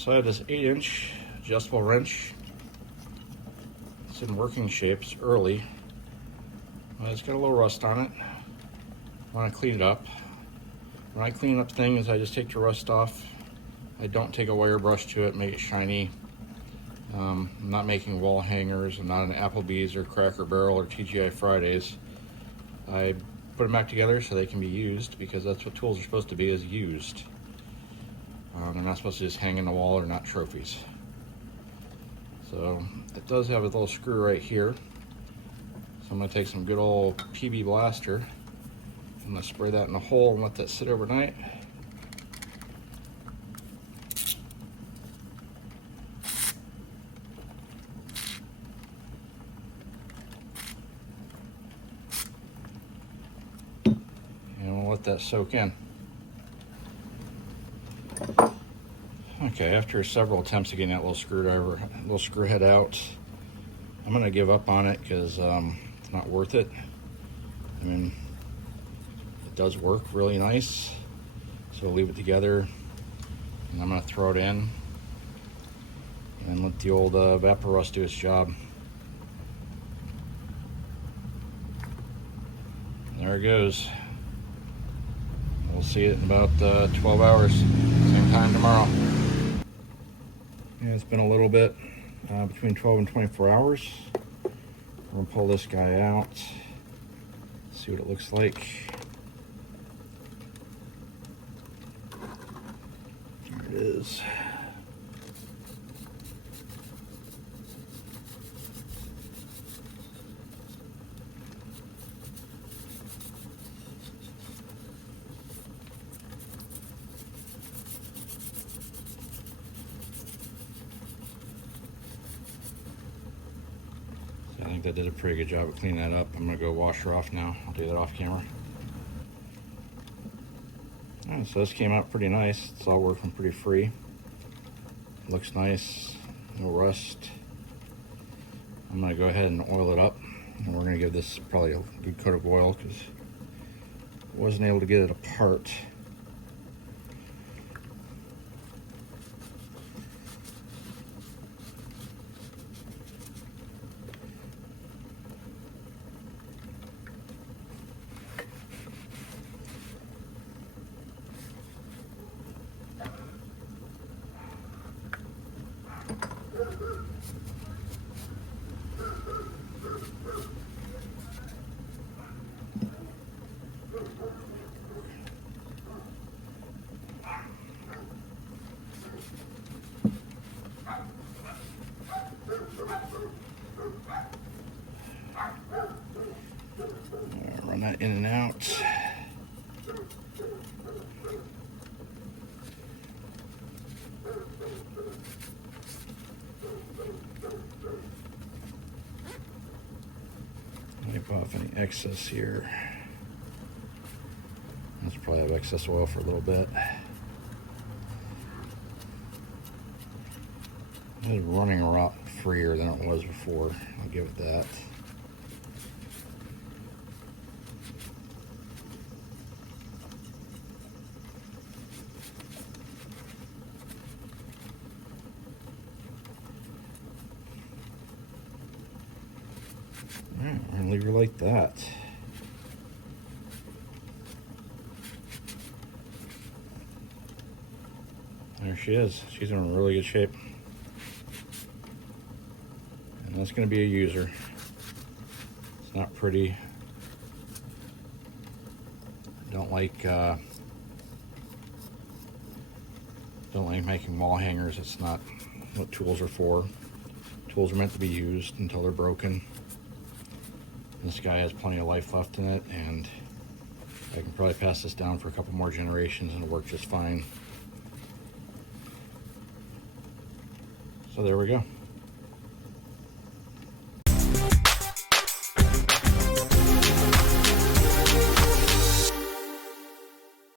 So I have this 8-inch adjustable wrench. It's in working shape. It's early. It's got a little rust on it. I want to clean it up. When I clean up things, I just take the rust off. I don't take a wire brush to it, make it shiny. I'm not making wall hangers. I'm not an Applebee's or Cracker Barrel or TGI Fridays. I put them back together so they can be used, because that's what tools are supposed to be, is used. They're not supposed to just hang in the wall. Or not trophies. So it does have a little screw right here. So I'm going to take some good old PB Blaster. I'm going to spray that in the hole and let that sit overnight. And we'll let that soak in. Okay, after several attempts of getting that little screw head out, I'm going to give up on it because it's not worth it. I mean, it does work really nice, so I'll leave it together, and I'm going to throw it in and let the old Evaporust do its job. There it goes. We'll see it in about 12 hours, same time tomorrow. Yeah, it's been a little bit, between 12 and 24 hours. We're gonna pull this guy out, see what it looks like. There it is. I think that did a pretty good job of cleaning that up. I'm gonna go wash her off now. I'll do that off camera. Alright, so this came out pretty nice. It's all working pretty free. Looks nice, no rust. I'm gonna go ahead and oil it up, and we're gonna give this probably a good coat of oil because I wasn't able to get it apart. Run that in and out. Wipe off any excess here. Let's probably have excess oil for a little bit. It is running a lot freer than it was before. I'll give it that. Alright, we're gonna leave her like that. There she is. She's in really good shape. And that's going to be a user. It's not pretty. I don't like making wall hangers. It's not what tools are for. Tools are meant to be used until they're broken. This guy has plenty of life left in it, and I can probably pass this down for a couple more generations and it'll work just fine. So there we go.